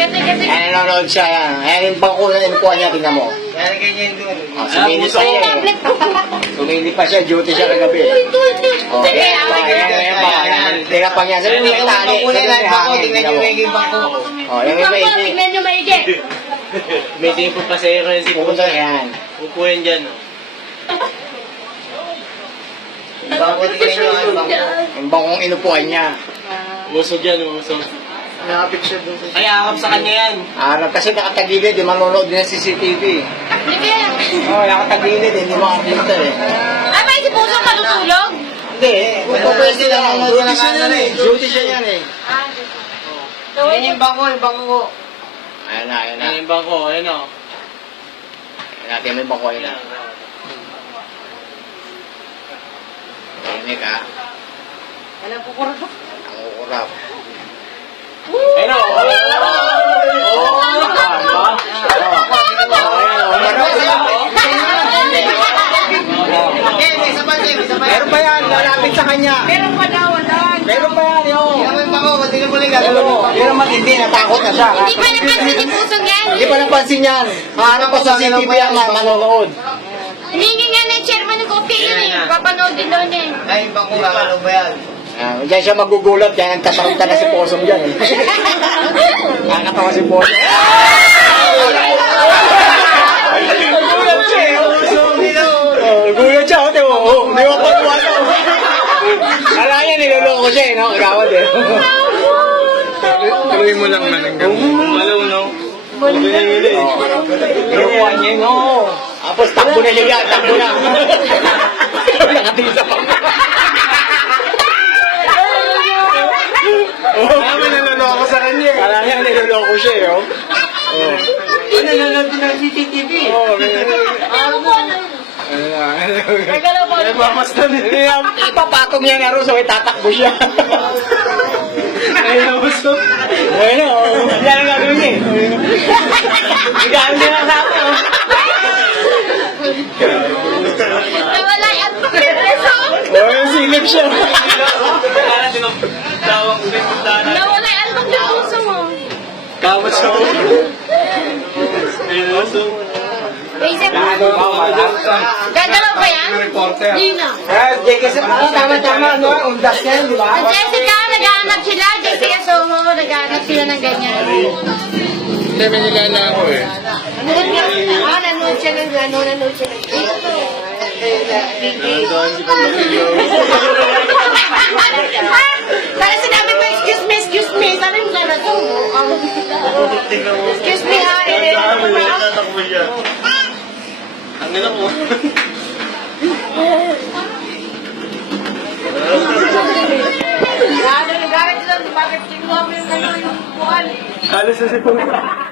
Ayan, nanonood siya, yan. Ayan yung bangko na inukuha niya, tingnan mo. Yan, ganyan doon. Sumilip pa siya. Sumilip pa siya, duty siya kagabi. Tingnan pa niya. Sabi mo, itali. Tingnan nyo yung bangko. Yan yung maigi. Tignan nyo maigi. May tingin po pasero yun si Pupunta yan. Upo yan dyan. Bangko, tingnan nyo ang bangko. Yung bangkong inupuan niya. Usog yan, usog. Nakapit siya doon. Ay, akap sa kanya yan. Arap kasi nakatagilid, di manonood din ng CCTV. Sige. Nakatagilid, hindi makakita eh. Ay, may si Pusong matutulog? Hindi, pupwesto lang ang duty siya yan eh. Duty siya yan eh. Yan yung bangko, yung bangko. Ayan na, ayan na. Yan yung bangko, ayun o. Ayan natin, may bangko yun na. Inig ah. Wala po kurap. Ang ukurap. Ayun o. Meron pa yan, lalapit sa kanya. Meron pa daw, wala. Meron pa yan, yun. Yan yung bangko, tingnan mo lang gagawin. Pero matindi, natakot na siya. Hindi pa napansin ni Pusong yan. Hindi pa napansin yan. Harap pa sa CCTV yan, manonood. Hiningi nga ng chairman ng kopya yun eh. Papanood din daw niya eh. Ay, yung bangko, kakalo ba yan? Diyan siya magugulat, kaya nagtatarunta na si Posong dyan eh. Nakakatawa si Posong. Nagulat siya eh. Nagulat siya, oh, diba? Hindi mo pagkuha siya. Kala niya, niloloko siya eh, no? Gawad eh. Tuloy mo lang man hanggang malaw, no? Pinahili. Kinukuha niya, no? Tapos takbo na siya yan, takbo na. Nakatisa pa. Kami naloloko sa kanya. Kala niya, niloloko siya eh, oh. Nanonood din ng CCTV. Nagalaw pa. Nagmamasdan eh. Ipapatong niya na rin, so itatakbo siya. Ayun, gusto. Bueno, yan ang gagawin niya eh. Gagawin niya lang sa akin, oh. Nawala yan pa preso. Oh, silip siya. Nawala yan pa puso mo. Kamas ko. Isip mo. Gagalaw pa yan? Hindi na. Kasi tama-tama, no? Undas yan, di ba? Ang Jessica, naghahanap sila. Jessica Soho, naghahanap sila ng ganyan. Hindi, may nilala ako eh. Nanonood siya ng nanonood siya ng Nandun si Pagpapilyo. Para sinabi mo, excuse me. Sabi mo sana to. Excuse me, ha? Tatakbo siya. Ang nila po. Galit sila, bakit kinuha mo yung buwan? Halos na si Pagpapilyo.